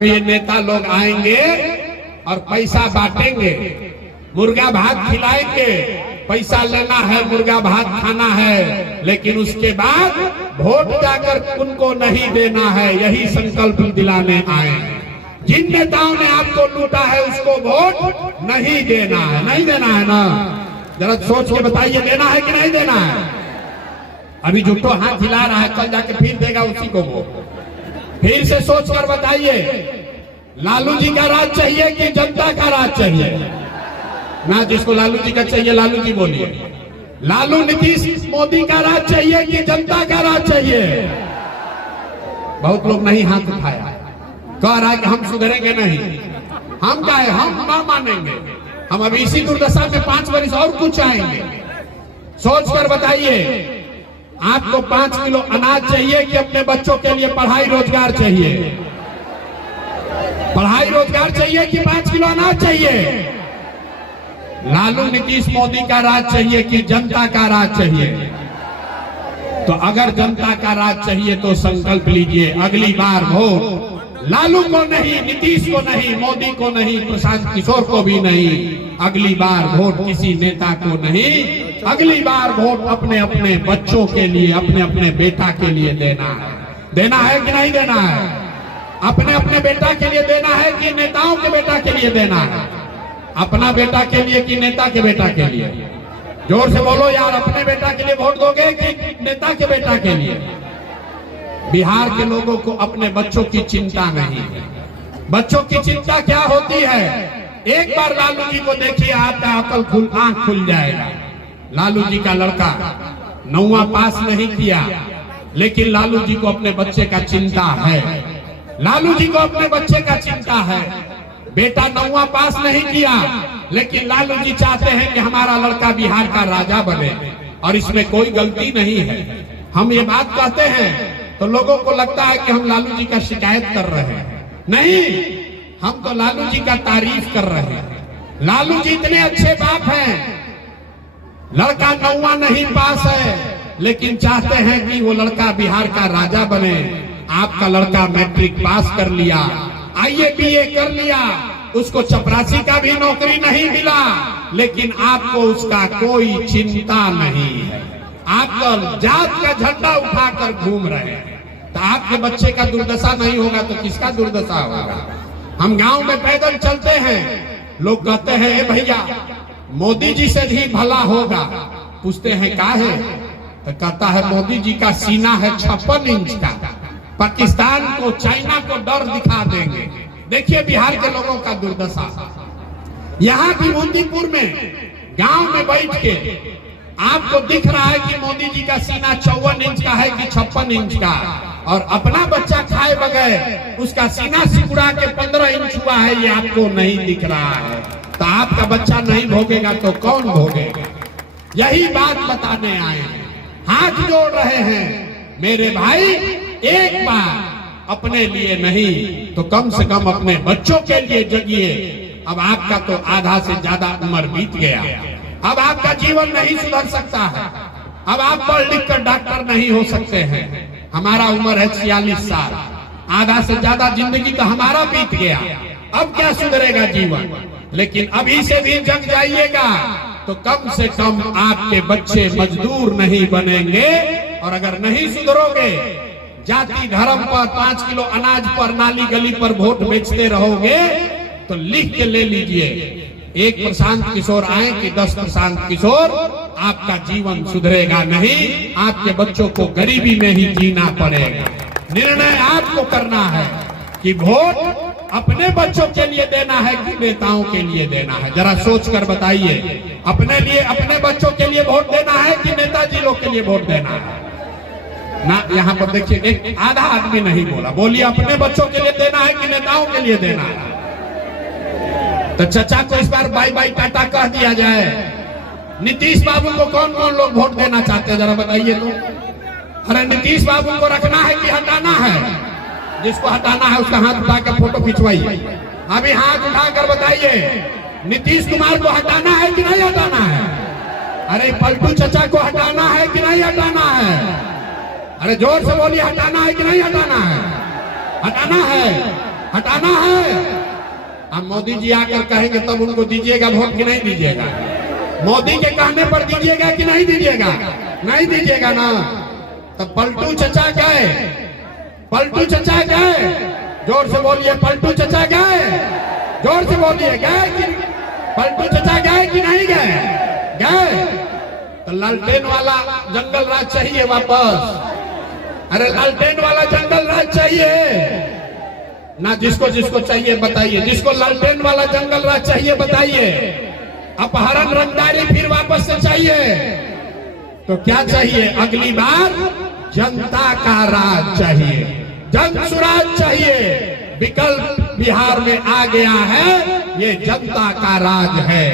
ये नेता लोग आएंगे और पैसा बांटेंगे, मुर्गा भात खिलाएंगे, पैसा लेना है, मुर्गा भात खाना है, लेकिन उसके बाद वोट जाकर उनको नहीं देना है। यही संकल्प दिलाने आए। जिन नेताओं ने आपको लूटा है उसको वोट नहीं देना है। नहीं देना है ना? जरा सोच के बताइए, देना है कि नहीं देना है? अभी जुट्टो हाथ हिला रहा है, कल जाके फिर देगा उसी को वोट। फिर से सोच कर बताइए, लालू जी का राज चाहिए कि जनता का राज चाहिए? ना, जिसको लालू जी का चाहिए लालू जी बोलिए। लालू नीतीश मोदी का राज चाहिए कि जनता का राज चाहिए? बहुत लोग नहीं हाथ उठाया, कह रहा है कि हम सुधरेंगे नहीं। हम क्या है, हम ना मानेंगे। हम अभी इसी दुर्दशा में 5 वर्ष और कुछ आएंगे। सोच कर बताइए, आपको 5 किलो अनाज चाहिए कि अपने बच्चों के लिए पढ़ाई रोजगार चाहिए? पढ़ाई रोजगार चाहिए कि 5 किलो अनाज चाहिए? लालू नीतीश मोदी का राज चाहिए कि जनता का राज चाहिए? तो अगर जनता का राज चाहिए तो संकल्प लीजिए, अगली बार वोट लालू को नहीं, नीतीश को नहीं, मोदी को नहीं, प्रशांत किशोर को भी नहीं। अगली बार वोट किसी नेता को नहीं, अगली बार वोट अपने अपने बच्चों के लिए, अपने अपने बेटा के लिए देना है। देना है कि नहीं देना है? अपने अपने बेटा के लिए देना है कि नेताओं के बेटा के लिए देना है? अपना बेटा के लिए कि नेता के बेटा के लिए? जोर से बोलो यार, अपने बेटा के लिए वोट दोगे कि नेता के बेटा के लिए? बिहार के लोगों को अपने बच्चों की चिंता नहीं है। बच्चों की चिंता क्या होती है? एक बार लालू जी को देखिए, आपका अकल आंख खुल जाएगा। लालू जी का लड़का 9वां पास नहीं किया, लेकिन लालू जी को अपने बच्चे का चिंता है। लालू जी को अपने बच्चे का चिंता है। बेटा 9वां पास नहीं किया, लेकिन लालू जी चाहते हैं कि हमारा लड़का बिहार का राजा बने, और इसमें कोई गलती नहीं है। हम ये बात कहते हैं तो लोगों को लगता है कि हम लालू जी का शिकायत कर रहे हैं। नहीं, हम तो लालू जी का तारीफ कर रहे हैं। लालू जी इतने अच्छे बाप हैं। लड़का 9वां नहीं पास है, लेकिन चाहते हैं कि वो लड़का बिहार का राजा बने। आपका लड़का मैट्रिक पास कर लिया, IABA कर लिया, उसको चपरासी का भी नौकरी नहीं मिला, लेकिन आपको उसका कोई चिंता नहीं है। आप तो जात का झंडा उठाकर घूम रहे हैं। तो आपके बच्चे का दुर्दशा नहीं होगा तो किसका दुर्दशा होगा? हम गांव में पैदल चलते हैं, लोग कहते हैं ए भैया मोदी जी से भी भला होगा। पूछते हैं क्या है? तो कहता है मोदी जी का सीना है 56 इंच का, पाकिस्तान को, चाइना को डर दिखा देंगे। देखिए बिहार के लोगों का दुर्दशा। यहाँ भी मोदीपुर में गांव में बैठ के आपको दिख रहा है कि मोदी जी का सीना 54 इंच का है कि 56 इंच का, और अपना बच्चा खाए बगैर उसका सीना सिकुड़ा के 15 इंच हुआ है, ये आपको नहीं दिख रहा है। तो आपका बच्चा नहीं भोगेगा तो कौन भोगेगा? यही बात बताने आए हैं। हाथ जोड़ रहे हैं मेरे भाई, एक बार अपने लिए नहीं तो कम से कम अपने बच्चों के लिए जगिए। अब आपका तो आधा से ज्यादा उम्र बीत गया, अब आपका जीवन नहीं सुधर सकता है। अब आप पढ़ लिख कर डॉक्टर नहीं हो सकते हैं। हमारा उम्र है 46 साल, आधा से ज्यादा जिंदगी तो हमारा बीत गया। अब क्या सुधरेगा जीवन? लेकिन अभी से भी जग जाइएगा तो कम से कम आपके बच्चे मजदूर नहीं बनेंगे। और अगर नहीं सुधरोगे, जाति धर्म पर, 5 किलो अनाज पर, नाली गली पर वोट बेचते रहोगे, तो लिख के ले लीजिए, 1 प्रशांत किशोर आए कि 10 प्रशांत किशोर, आपका जीवन सुधरेगा नहीं। आपके बच्चों को गरीबी में ही जीना पड़ेगा। निर्णय आपको करना है कि वोट अपने बच्चों के लिए देना है कि नेताओं के लिए देना है। जरा सोच कर बताइए, अपने लिए, अपने बच्चों के लिए वोट देना है कि नेताजी लोग के लिए वोट देना है? ना, यहाँ पर देखिए एक आधा आदमी नहीं बोला। बोलिए, अपने बच्चों के लिए देना है कि नेताओं के लिए देना है? तो चचा को इस बार बाय बाय टाटा कह दिया जाए। नीतीश बाबू को कौन कौन लोग वोट देना चाहते हैं, जरा बताइए तो। अरे नीतीश बाबू को रखना है कि हटाना है? जिसको हटाना है उसका हाथ उठाकर फोटो खिंचवाइए। अभी हाथ उठाकर बताइए, नीतीश कुमार को हटाना है कि नहीं हटाना है? अरे पलटू चचा को हटाना है कि नहीं हटाना है? अरे जोर से बोलिए, हटाना है कि नहीं हटाना है? हटाना है। हटाना है। अब मोदी जी आकर कहेंगे तब उनको दीजिएगा वोट कि नहीं दीजिएगा? मोदी के कहने पर दीजिएगा कि नहीं दीजिएगा? नहीं दीजिएगा ना। तो पलटू चचा गए, पलटू चचा गए, जोर से बोलिए पलटू चचा गए, जोर से बोलिए गए कि पलटू चचा गए कि नहीं गए? गए। तो लालटेन वाला जंगल राज चाहिए वापस। अरे लालटेन वाला जंगल राज चाहिए ना। जिसको जिसको चाहिए बताइए, जिसको लालटेन वाला जंगल राज चाहिए बताइए। अपहरण रंगदारी फिर वापस से चाहिए तो क्या चाहिए? अगली बार जनता का राज चाहिए, जन सुराज चाहिए। विकल्प बिहार में आ गया है, ये जनता का राज है।